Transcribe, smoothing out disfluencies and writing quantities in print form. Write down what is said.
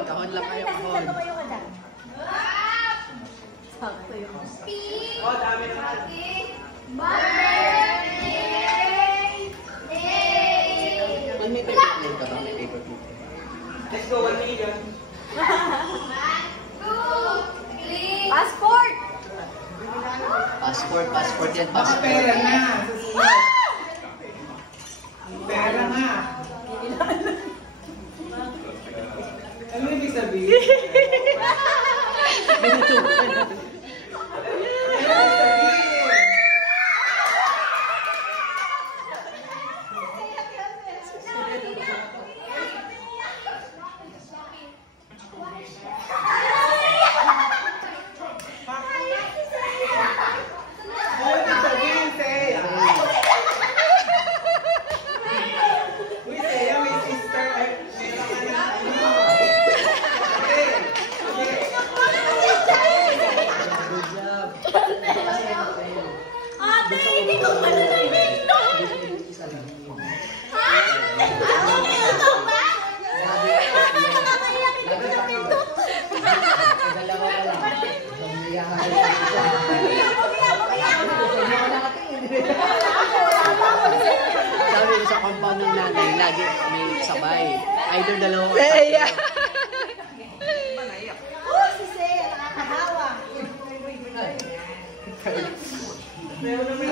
Kahon lang kayo, kahon. Sakto yun. Oh, dami naman. May paper plate ka ba? May paper plate. Let's go, 1 million. Passport! Passport yan, passport. Pera na. Pera na. Ano ibig sabihin? Ate, hindi ko pala narinig to! Ha? Ito ba? Nakakaiyak, hindi ko namin to! Sabi ko sa compound ng nanay, lagi may sabay. Either dalawa. Si Seiya, nakakahawa. Meron naman.